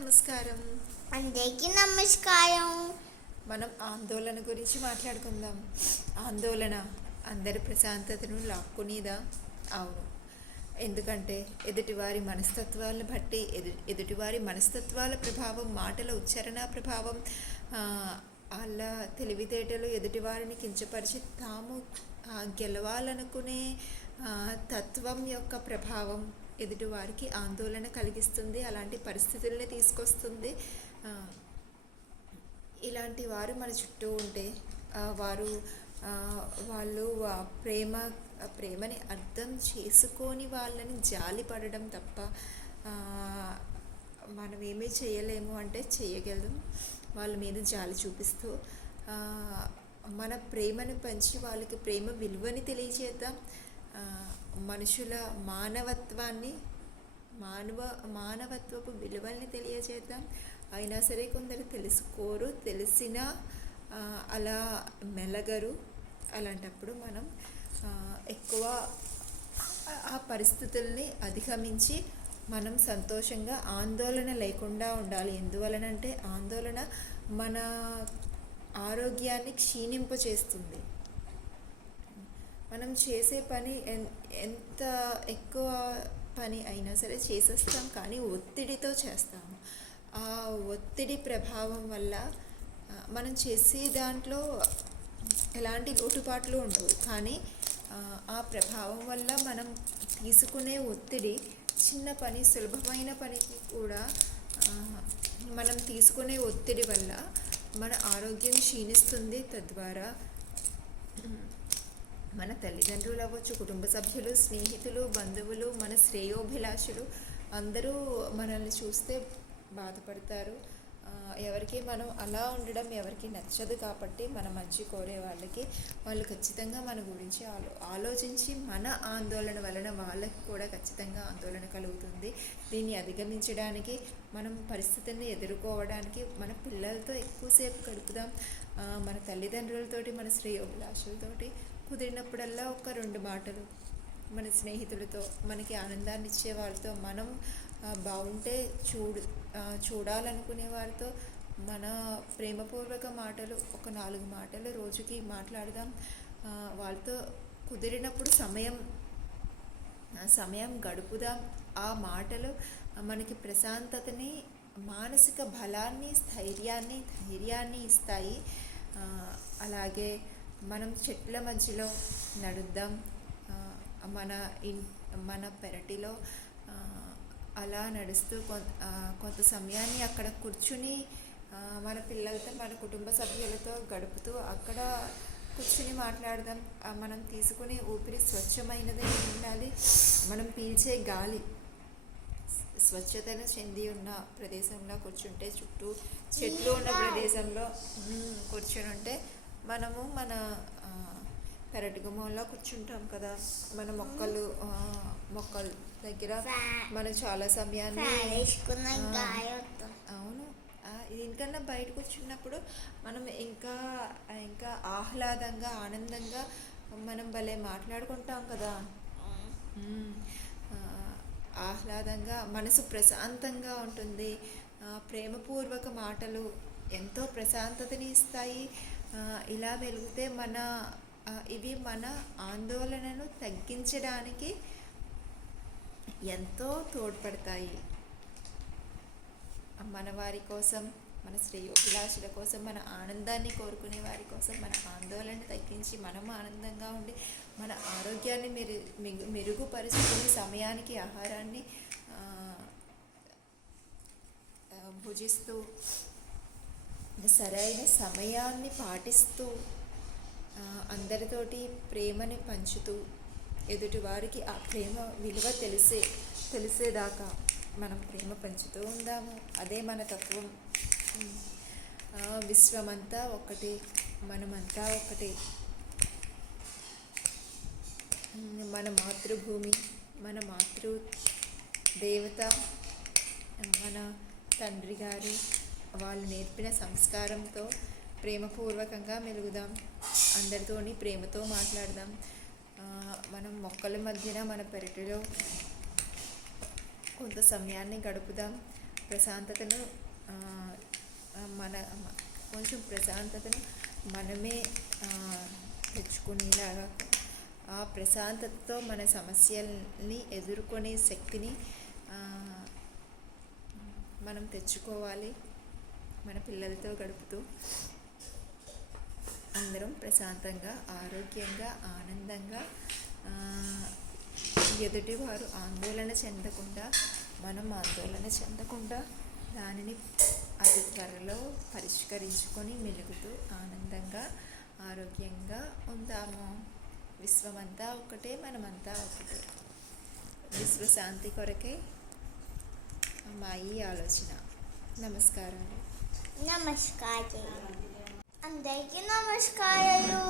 నమస్కారం. అందరికీ నమస్కారం. మనం ఆందోళన గురించి మాట్లాడుకుందాం. ఆందోళన అందరి ప్రశాంతతను లాక్కునేదా? అవును. ఎందుకంటే ఎదుటివారి మనస్తత్వాలను బట్టి ఎదు ఎదుటివారి మనస్తత్వాల ప్రభావం మాటల ఉచ్చారణ ప్రభావం వాళ్ళ తెలివితేటలు ఎదుటివారిని కించపరిచి తాము గెలవాలనుకునే తత్వం యొక్క ప్రభావం ఎదుటివారికి ఆందోళన కలిగిస్తుంది అలాంటి పరిస్థితుల్ని తీసుకొస్తుంది. ఇలాంటి వారు మన చుట్టూ ఉంటే వారు వాళ్ళు ప్రేమ ప్రేమని అర్థం చేసుకొని వాళ్ళని జాలి పడడం తప్ప మనం ఏమీ చేయలేము అంటే చేయగలం. వాళ్ళ మీద జాలి చూపిస్తూ మన ప్రేమను పంచి వాళ్ళకి ప్రేమ విలువని తెలియజేద్దాం మనుషుల మానవత్వాన్ని మానవ మానవత్వపు విలువల్ని తెలియజేద్దాం. అయినా సరే కొందరు తెలుసుకోరు తెలిసినా అలా మెలగరు. అలాంటప్పుడు మనం ఎక్కువ ఆ- ఆ పరిస్థితుల్ని అధిగమించి మనం సంతోషంగా ఆందోళన లేకుండా ఉండాలి. ఎందువలనంటే ఆందోళన మన ఆరోగ్యాన్ని క్షీణింపచేస్తుంది. మనం చేసే పని ఎన్- ఎంత ఎక్కువ పని అయినా సరే చేసేస్తాం కానీ ఒత్తిడితో చేస్తాము. ఆ ఒత్తిడి ప్రభావం వల్ల మనం చేసే దాంట్లో ఎలాంటి లోటుపాట్లు ఉండవు. కానీ ఆ, ప్రభావం వల్ల మనం తీసుకునే ఒత్తిడి చిన్న పని సులభమైన పనికి కూడా మనం తీసుకునే ఒత్తిడి వల్ల మన ఆరోగ్యం క్షీణిస్తుంది తద్వారా. మన తల్లిదండ్రులు అవ్వచ్చు కుటుంబ సభ్యులు స్నేహితులు బంధువులు మన శ్రేయోభిలాషులు అందరూ మనల్ని చూస్తే బాధపడతారు. ఎవరికి మనం అలా ఉండడం ఎవరికి నచ్చదు కాబట్టి మన మంచి కోరే వాళ్ళకి వాళ్ళు ఖచ్చితంగా మన గురించి ఆలో ఆలోచించి మన ఆందోళన వలన వాళ్ళకి కూడా ఖచ్చితంగా ఆందోళన కలుగుతుంది. దీన్ని అధిగమించడానికి మనం పరిస్థితిని ఎదుర్కోవడానికి మన పిల్లలతో ఎక్కువసేపు గడుపుదాం. మన తల్లిదండ్రులతోటి మన శ్రేయోభిలాషులతోటి కుదిరినప్పుడల్లా ఒక రెండు మాటలు. మన స్నేహితులతో మనకి ఆనందాన్ని ఇచ్చే వాళ్ళతో మనం బాగుంటే చూడు చూడాలనుకునే వారితో మన ప్రేమపూర్వక మాటలు ఒక నాలుగు మాటలు రోజుకి మాట్లాడదాం. వాళ్ళతో కుదిరినప్పుడు సమయం సమయం గడుపుదాం. ఆ మాటలు మనకి ప్రశాంతతని మానసిక బలాన్ని స్థైర్యాన్ని ధైర్యాన్ని ఇస్తాయి. అలాగే మనం చెట్ల మధ్యలో నడుద్దాం. మన ఇన్ మన పెరటిలో అలా నడుస్తూ కొంత సమయాన్ని అక్కడ కూర్చుని మన పిల్లలతో మన కుటుంబ సభ్యులతో గడుపుతూ అక్కడ కూర్చుని మాట్లాడదాం. మనం తీసుకునే ఊపిరి స్వచ్ఛమైనది ఉండాలి. మనం పీల్చే గాలి స్వచ్ఛతను చెంది ఉన్న ప్రదేశంలో కూర్చుంటే చుట్టూ చెట్లు ఉన్న ప్రదేశంలో కూర్చుని ఉంటే మనము మన పెరటి గుమ్మంలో కూర్చుంటాం కదా. మన మొక్కలు మొక్కల దగ్గర మనం చాలా సమయాన్ని అవును. దీనికన్నా బయట కూర్చున్నప్పుడు మనం ఇంకా ఇంకా ఆహ్లాదంగా ఆనందంగా మనం భలే మాట్లాడుకుంటాం కదా. ఆహ్లాదంగా మనసు ప్రశాంతంగా ఉంటుంది. ప్రేమపూర్వక మాటలు ఎంతో ప్రశాంతతని ఇస్తాయి. ఇలా పెరిగితే మన ఇవి మన ఆందోళనను తగ్గించడానికి ఎంతో తోడ్పడతాయి. మన వారి కోసం మన శ్రేయోభిలాషుల కోసం మన ఆనందాన్ని కోరుకునే వారి కోసం మన ఆందోళన తగ్గించి మనం ఆనందంగా ఉండి మన ఆరోగ్యాన్ని మెరు మెగు- మెరుగుపరుచుకునే సమయానికి ఆహారాన్ని భుజిస్తూ సరైన సమయాన్ని పాటిస్తూ అందరితోటి ప్రేమని పంచుతూ ఎదుటివారికి ఆ ప్రేమ విలువ తెలిసే తెలిసేదాకా మనం ప్రేమ పంచుతూ ఉందాము. అదే మన తత్వం. విశ్వమంతా ఒకటి మనమంతా ఒకటి మన మాతృభూమి మన మాతృ దేవత మన తండ్రి గారు వాళ్ళు నేర్పిన సంస్కారంతో ప్రేమపూర్వకంగా మెలుగుదాం. అందరితోని ప్రేమతో మాట్లాడదాం. మనం మొక్కల మధ్యన మన పెరటిలో కొంత సమయాన్ని గడుపుదాం. ప్రశాంతతను మన కొంచెం ప్రశాంతతను మనమే తెచ్చుకునేలాగా ఆ ప్రశాంతతతో మన సమస్యల్ని ఎదుర్కొనే శక్తిని మనం తెచ్చుకోవాలి. మన పిల్లలతో గడుపుతూ అందరం ప్రశాంతంగా ఆరోగ్యంగా ఆనందంగా ఎదుటివారు ఆందోళన చెందకుండా మనం ఆందోళన చెందకుండా దానిని అతి త్వరలో పరిష్కరించుకొని మెలుగుతూ ఆనందంగా ఆరోగ్యంగా ఉందాము. విశ్వమంతా ఒకటే మనమంతా ఒకటే విశ్వశాంతి కొరకే మా ఈ ఆలోచన నమస్కారాలు నమస్కారం అందరికీ నమస్కారాలు